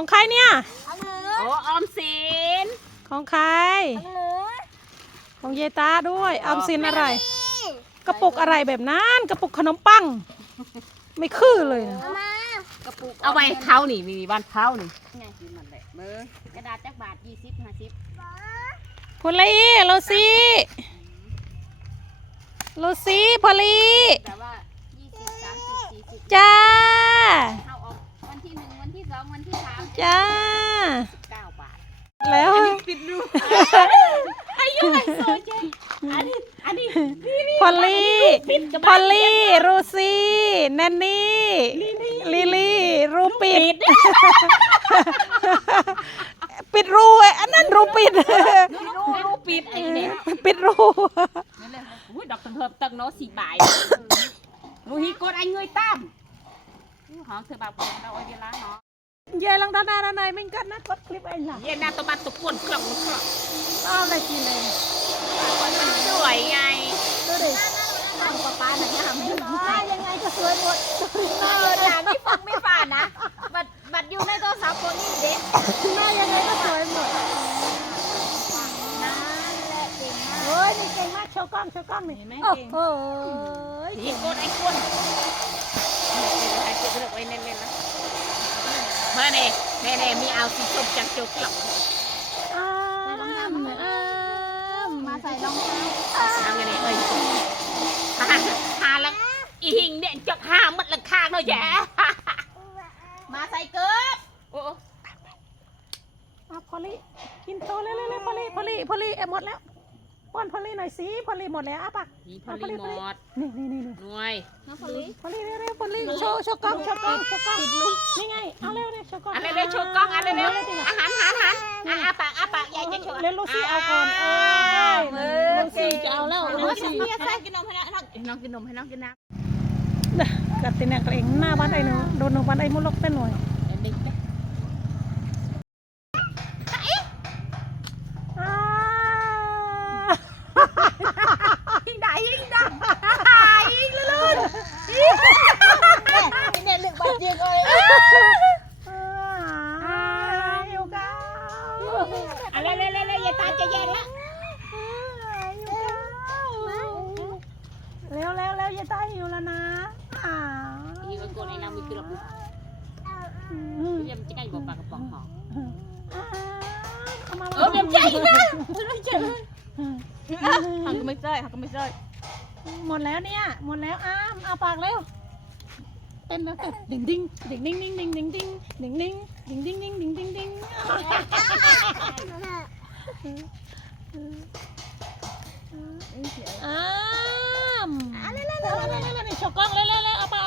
ใครเนี่ยโอ้ออมสินของใครของเยตาด้วยออมสินอะไรกระปุกอะไรแบบนั้นกระปุกขนมปังไม่คือเลยนะเอาไว้เขานี่มีบ้านเขานี่ไงคือมันแหละมือกระดาษจักบาท20 50 พลีโรซี่พลีแต่ว่า20 30 40 จ้าเข้าออกวันที่1วันที่2วันที่3 จ้า 9 บาทแล้วปิดรูอายุไฮโซเจอันนี้พลีโรซี่แนนนี่ลิลี่รูปิดปิดรูอันนั้นรูปิดรูปิดไอ้เนี่ยปิดรูนี่เลยอุ้ยดอกเพิ่มตังเนาะ4 บาทรูฮีกดanh người tam họ thừa bảo của đâu đi lá nó về lần đó này mình cắt nát cắt clip anh là về na tao bắt tụi cuốn còng bao này chị này sưởi ngay tôi để ทำปลาปลาหน่อยนะยังไงก็สวยหมดด่าไม่ฟังไม่ฝ่านะบัดอยู่ในตัวสาวคนนี้เด็กแม่ยังไงก็สวยหมดเฮ้ยนี่เก่งมากโชว์กล้องนี่โอ้โหอีกคนไอ้คนใครเก็บเลือกไว้เน้นๆนะมาเน่มีเอาสีส้มจากโจ๊กหลับมาใส่รองเท้าทำยังไงหาแล้วอีหิงเนี่ยจกหามัดละข้างเลยแย่มาใส่เกือบโอ้พอลี่กินโตเลยพอลี่หมดแล้วป้อนพอลี่หน่อยสิพอลี่หมดแล้วปะพอลี่หมดนี่หน่วยพอลี่เร็วพอลี่โชว์กล้องนี่ไงเอาเร็วเลยโชว์กล้องอันเร็วโชว์กล้องอันเร็วอาหารอาปากยายจะโชว์เร็วลูซี่เอาก่อนลูซี่จะเอาแล้วลูซี่กินนมให้น้องกินน้ำกัดตีนกระเองหน้าบ้านไอ้หนูโดนหนูบ้านไอ้มุลกเต้นหน่อยยิงได้ยิงลื่นเนี่ยลึกบัดยิงเลยอยู่กันอะไรอย่าตาจะแย่ละแล้วอย่าตายหิวแล้วนะนี่ก็โกนไอ้เรามีกระปุกยังจะใกล้บอกปากกระป๋องหอมเดี๋ยวใจนะหักก็ไม่ใช่หมดแล้วเนี่ยหมดแล้วเอาปากเร็วเต้นแล้วแต่ดิ่งดิ่งนี่โชว์กล้องเร็วเอาปาก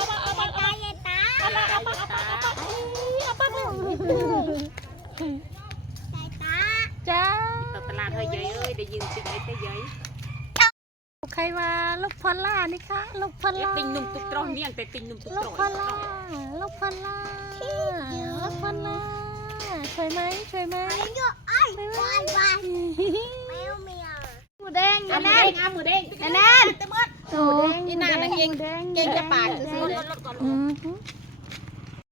จ้าตลาดเฮ้ยเย้ยได้ยินสิ่งไอ้เต้เย้ยใครมาลูกพอลล่านี่คะลูกพอลล่าติงนุ่มตุกตรองเนี่ยแต่ติงนุ่มตุกตรองลูกพอลล่าช่วยไหมหมูแดงหมูเด้งหมูแดงนี่นานนะเก่งจะปาดซื้อรถก่อน